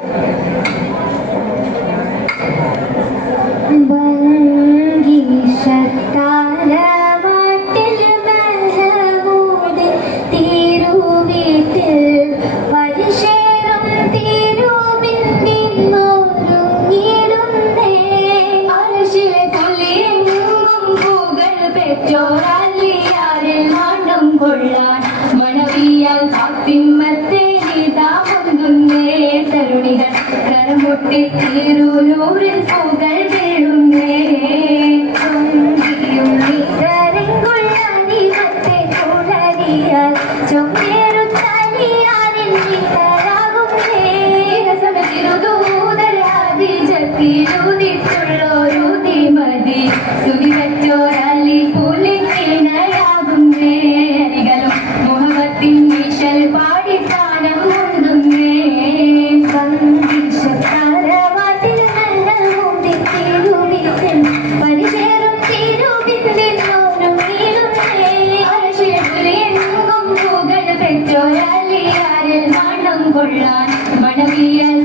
you. மனவியல்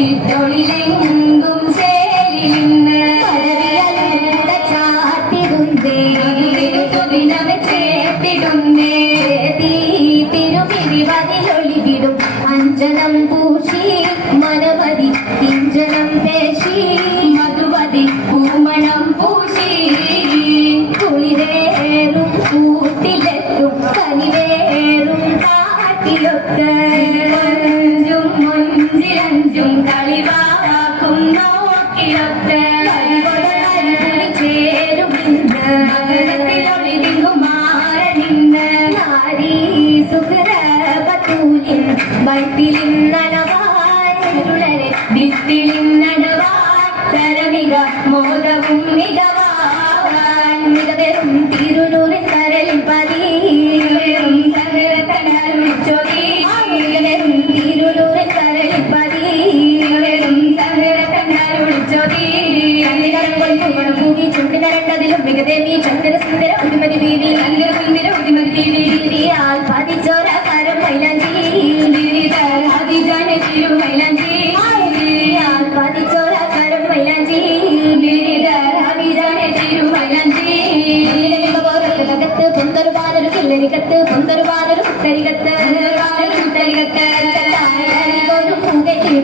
be. മോദവും മികവാൻ മികവെറും തിരുനൂറിൻ കരലിൽ പല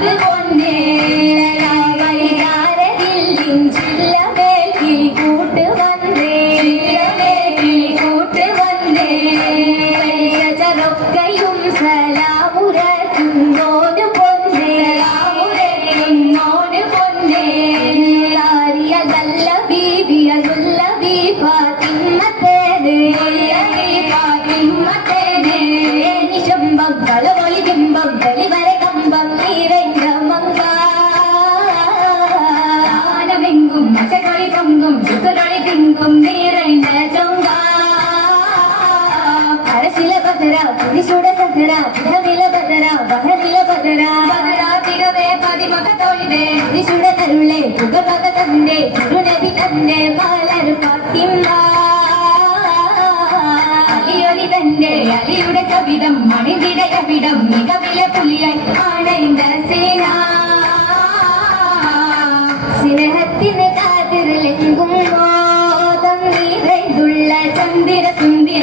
bhagwan ne முகடடை திங்கும் நிறைந்த Tonga அரசில பதரா புரிசுட சதரா புடவில பதரா பகரில பதரா. பதரா திகவே பதிமக தொழிலே புரிசுட தருளே புகபக தந்தே குருநபி தந்தே மலர் பாத்திம்மா அலியொலி தந்தே அலியுட கவிதம் மணிதிட கவிடம் மிகவில புலியை ஆணைந்த சேனா. சினகத்தின் காதிரல் எங்கும் மோதம் நிறைந்துள்ள சந்திர சுந்திர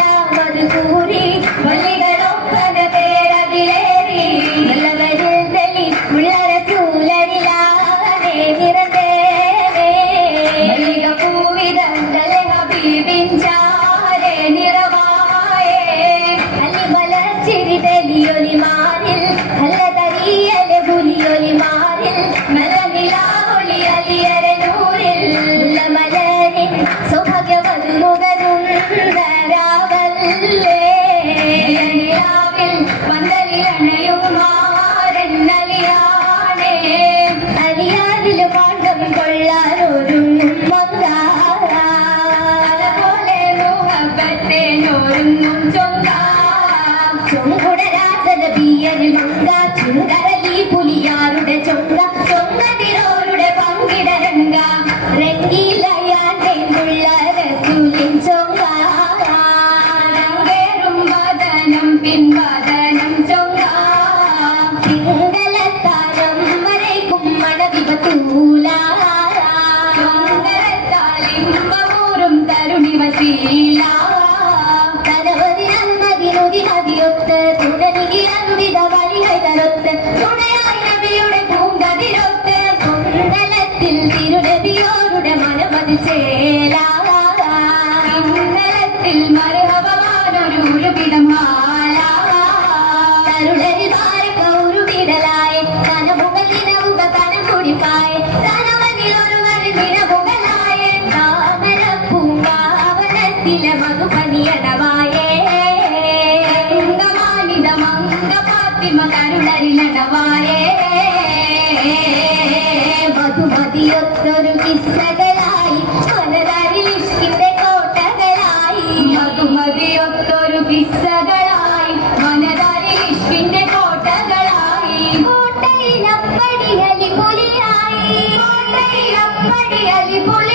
alegría. വിമകരുണരിലണവായേ മധുമതിയൊത്തൊരു കിസ്സകളായി മനതാരിലിഷ്കിന്റെ കോട്ടകളായി മധുമതിയൊത്തൊരു കിസ്സകളായി മനതാരിലിഷ്കിന്റെ കോട്ടകളായി കോട്ടയിലപ്പടി അലിപൊലിയായി കോട്ടയിലപ്പടി അലിപൊലി